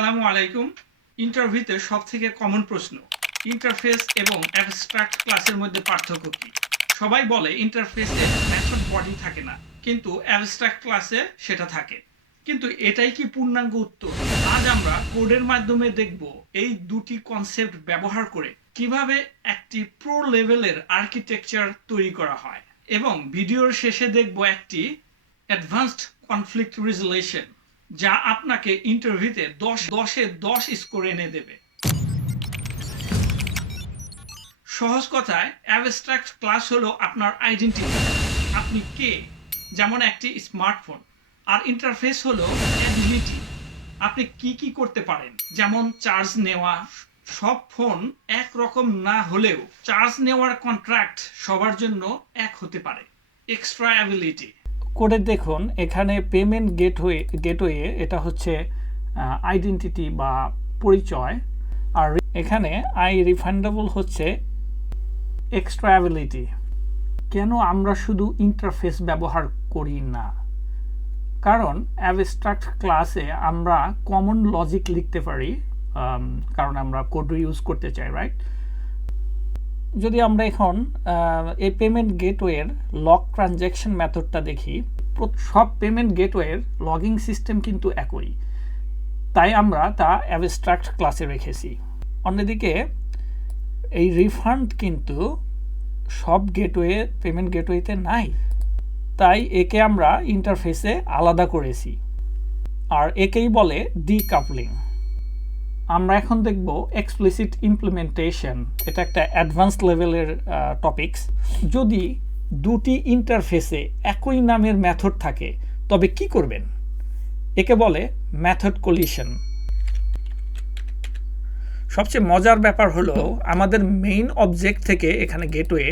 আসসালামু আলাইকুম। ইন্টারভিউতে সবথেকে কমন প্রশ্ন, ইন্টারফেস এবং অ্যাবস্ট্রাক্ট ক্লাসের মধ্যে পার্থক্য কী? সবাই বলে ইন্টারফেসে মেথড বডি থাকে না, কিন্তু অ্যাবস্ট্রাক্ট ক্লাসে সেটা থাকে। কিন্তু এটাই কি পূর্ণাঙ্গ উত্তর? আজ আমরা কোডের মাধ্যমে দেখব এই দুটি কনসেপ্ট ব্যবহার করে কিভাবে একটি প্রো লেভেলের আর্কিটেকচার তৈরি করা হয়, এবং ভিডিওর শেষে দেখব একটি অ্যাডভান্সড কনফ্লিক্ট রেজুলেশন যা আপনাকে ইন্টারভিউতে 10-10-এ 10 স্কোর এনে দেবে। সহজ কথায়, অ্যাবস্ট্রাক্ট ক্লাস হলো আপনার আইডেন্টিটি, আপনি কে, যেমন একটি স্মার্টফোন। আর ইন্টারফেস হলো অ্যাবিলিটি, আপনি কি কি করতে পারেন, যেমন চার্জ নেওয়া। সব ফোন একরকম না হলেও চার্জ নেওয়ার কন্ট্রাক্ট সবার জন্য এক হতে পারে। এক্সট্রা অ্যাবিলিটি কোডে দেখুন, এখানে পেমেন্ট গেটওয়ে এটা হচ্ছে আইডেন্টিটি বা পরিচয়, আর এখানে আই রিফান্ডেবল হচ্ছে এক্সট্রা অ্যাবিলিটি। কেন আমরা শুধু ইন্টারফেস ব্যবহার করি না? কারণ অ্যাবস্ট্রাক্ট ক্লাসে আমরা কমন লজিক লিখতে পারি, কারণ আমরা কোড ইউজ করতে চাই, রাইট? যদি আমরা এখন এই পেমেন্ট গেটওয়ের লগ ট্রানজ্যাকশন মেথডটা দেখি, সব পেমেন্ট গেটওয়ের লগিং সিস্টেম কিন্তু একই, তাই আমরা তা অ্যাবস্ট্রাক্ট ক্লাসে রেখেছি। অন্যদিকে এই রিফান্ড কিন্তু সব পেমেন্ট গেটওয়েতে নাই, তাই একে আমরা ইন্টারফেসে আলাদা করেছি, আর একেই বলে ডিকাপলিং। আমরা এখন দেখব এক্সপ্লিসিট ইমপ্লিমেন্টেশন। এটা একটা অ্যাডভান্সড লেভেলের টপিকস। যদি দুটি ইন্টারফেসে একই নামের মেথড থাকে তবে কি করবেন? একে বলে মেথড কোলিশন। সবচেয়ে মজার ব্যাপার হলো, আমাদের মেইন অবজেক্ট থেকে এখানে গেটওয়ে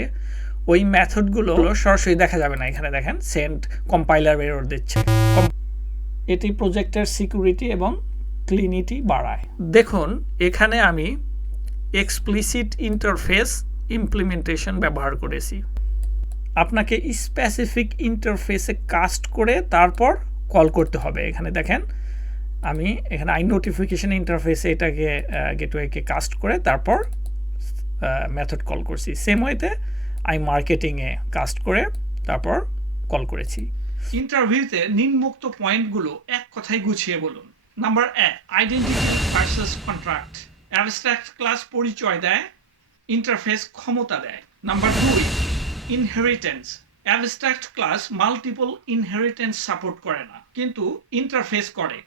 ওই মেথডগুলো সরাসরি দেখা যাবে না। এখানে দেখেন সেন্ড কম্পাইলার এরর দিচ্ছে। এটি প্রজেক্টের সিকিউরিটি এবং ক্লিনিটি বাড়ায়। দেখুন, এখানে আমি এক্সপ্লিসিট ইন্টারফেস ইমপ্লিমেন্টেশন ব্যবহার করেছি। আপনাকে স্পেসিফিক ইন্টারফেসে কাস্ট করে তারপর কল করতে হবে। এখানে দেখেন, আমি এখানে আই নোটিফিকেশন ইন্টারফেসে এটাকে গেটওয়েকে কাস্ট করে তারপর মেথড কল করছি। সেম ওয়েতে আই মার্কেটিংয়ে কাস্ট করে তারপর কল করেছি। ইন্টারভিউতে নিম্নোক্ত পয়েন্টগুলো এক কথায় গুছিয়ে বলুন। Number 1, identity versus contract. Abstract class পরিচয় দেয়, ইন্টারফেস ক্ষমতা দেয়। Number 2, inheritance. Abstract class multiple inheritance support করে না, কিন্তু ইন্টারফেস করে।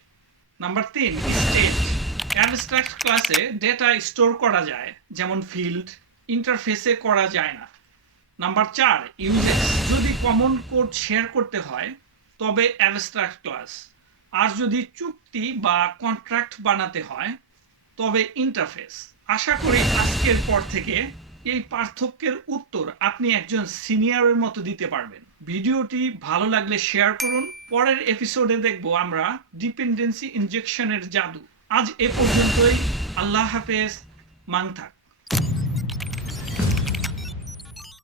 Number 3, state. অ্যাবস্ট্রাক্ট ক্লাসে ডেটা স্টোর করা যায়, যেমন ফিল্ড, ইন্টারফেসে করা যায় না। Number 4, uses. যদি কমন কোড শেয়ার করতে হয় তবে অ্যাবস্ট্রাক্ট ক্লাস, আর যদি চুক্তি বা কন্ট্রাক্ট বানাতে হয় তবে ইন্টারফেস। আশা করি আজকের পর থেকে এই পার্থক্যের উত্তর আপনি একজন সিনিয়রের মতো দিতে পারবেন। ভিডিওটি ভালো লাগলে শেয়ার করুন। পরের এপিসোডে দেখব আমরা ডিপেন্ডেন্সি ইনজেকশনের জাদু। আজ এ পর্যন্তই। আল্লাহ হাফেজ। মান থাক।